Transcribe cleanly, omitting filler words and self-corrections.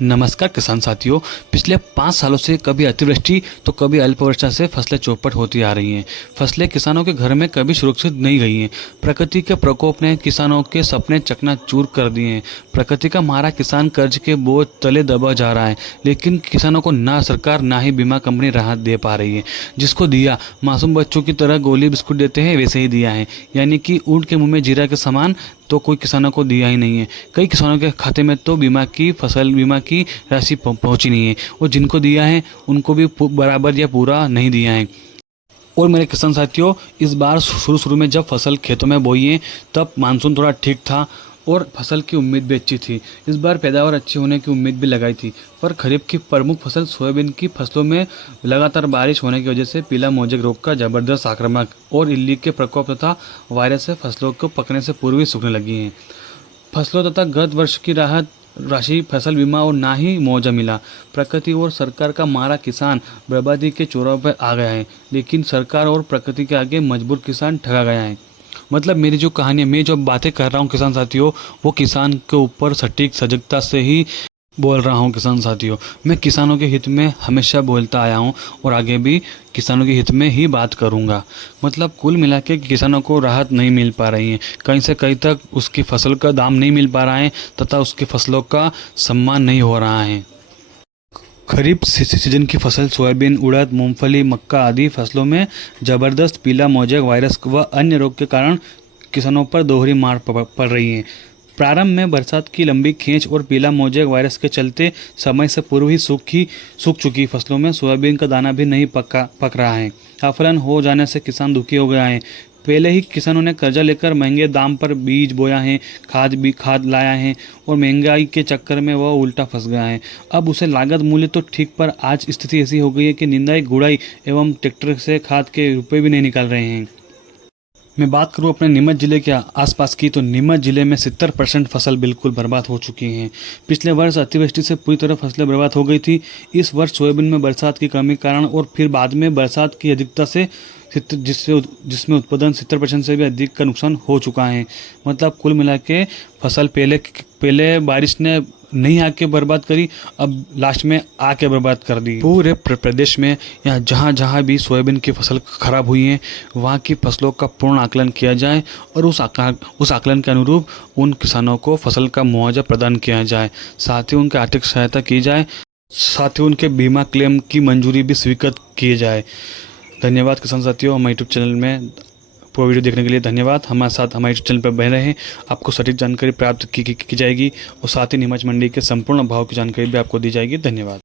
नमस्कार किसान साथियों। पिछले 5 सालों से कभी अतिवृष्टि तो कभी अल्पवर्षा से फसलें चौपट होती आ रही हैं। फसलें किसानों के घर में कभी सुरक्षित नहीं गई हैं। प्रकृति के प्रकोप ने किसानों के सपने चकनाचूर कर दिए हैं। प्रकृति का मारा किसान कर्ज के बोझ तले दबा जा रहा है, लेकिन किसानों को ना सरकार ना ही बीमा कंपनी राहत दे पा रही है। जिसको दिया मासूम बच्चों की तरह गोली बिस्कुट देते हैं वैसे ही दिया है, यानी कि ऊँट के मुँह में जीरा के समान तो कोई किसानों को दिया ही नहीं है। कई किसानों के खाते में तो फसल बीमा की राशि पहुंची नहीं है, और जिनको दिया है उनको भी बराबर या पूरा नहीं दिया है। और मेरे किसान साथियों, इस बार शुरू में जब फसल खेतों में बोई है तब मानसून थोड़ा ठीक था और फसल की उम्मीद भी अच्छी थी। इस बार पैदावार अच्छी होने की उम्मीद भी लगाई थी, पर खरीफ की प्रमुख फसल सोयाबीन की फसलों में लगातार बारिश होने की वजह से पीला मोजेक रोग का जबरदस्त आक्रामक और इल्ली के प्रकोप तथा वायरस से फसलों को पकने से पूर्व ही सूखने लगी हैं। फसलों तथा गत वर्ष की राहत राशि फसल बीमा और ना ही मुआवजा मिला। प्रकृति और सरकार का मारा किसान बर्बादी के चौराहे पर आ गया है, लेकिन सरकार और प्रकृति के आगे मजबूर किसान ठगा गया है। मतलब मेरी जो कहानी, मैं जो बातें कर रहा हूँ किसान साथियों, वो किसान के ऊपर सटीक सजगता से ही बोल रहा हूँ। किसान साथियों, मैं किसानों के हित में हमेशा बोलता आया हूँ और आगे भी किसानों के हित में ही बात करूँगा। मतलब कुल मिला के किसानों को राहत नहीं मिल पा रही है, कहीं से कहीं तक उसकी फसल का दाम नहीं मिल पा रहा है तथा उसकी फसलों का सम्मान नहीं हो रहा है। खरीफ सीजन की फसल सोयाबीन, उड़द, मूंगफली, मक्का आदि फसलों में जबरदस्त पीला मोजेक वायरस व अन्य रोग के कारण किसानों पर दोहरी मार पड़ रही है। प्रारंभ में बरसात की लंबी खींच और पीला मोजेक वायरस के चलते समय से पूर्व ही सूख चुकी फसलों में सोयाबीन का दाना भी नहीं पक रहा है। अफलन हो जाने से किसान दुखी हो गया है। पहले ही किसानों ने कर्जा लेकर महंगे दाम पर बीज बोया है, खाद लाया है और महंगाई के चक्कर में वह उल्टा फंस गया है। अब उसे लागत मूल्य तो ठीक, पर आज स्थिति ऐसी हो गई है कि निंदाई गुड़ाई एवं ट्रैक्टर से खाद के रुपए भी नहीं निकाल रहे हैं। मैं बात करूं अपने नीमच जिले के आसपास की, तो नीमच जिले में 70% फसल बिल्कुल बर्बाद हो चुकी हैं। पिछले वर्ष अतिवृष्टि से पूरी तरह फसलें बर्बाद हो गई थी। इस वर्ष सोयाबीन में बरसात की कमी के कारण और फिर बाद में बरसात की अधिकता से जिसमें उत्पादन 70% से भी अधिक का नुकसान हो चुका है। मतलब कुल मिला के फसल पहले बारिश ने नहीं आके बर्बाद करी, अब लास्ट में आके बर्बाद कर दी। पूरे प्रदेश में या जहाँ भी सोयाबीन की फसल खराब हुई है, वहाँ की फसलों का पूर्ण आकलन किया जाए और उस आकलन के अनुरूप उन किसानों को फसल का मुआवजा प्रदान किया जाए। साथ ही उनकी आर्थिक सहायता की जाए, साथ ही उनके बीमा क्लेम की मंजूरी भी स्वीकृत की जाए। धन्यवाद किसान साथियों, हमारे यूट्यूब चैनल में पूरा वीडियो देखने के लिए धन्यवाद। हमारे साथ हमारे यूट्यूब चैनल पर बने रहें, आपको सटीक जानकारी प्राप्त की जाएगी और साथ ही नीमच मंडी के संपूर्ण भाव की जानकारी भी आपको दी जाएगी। धन्यवाद।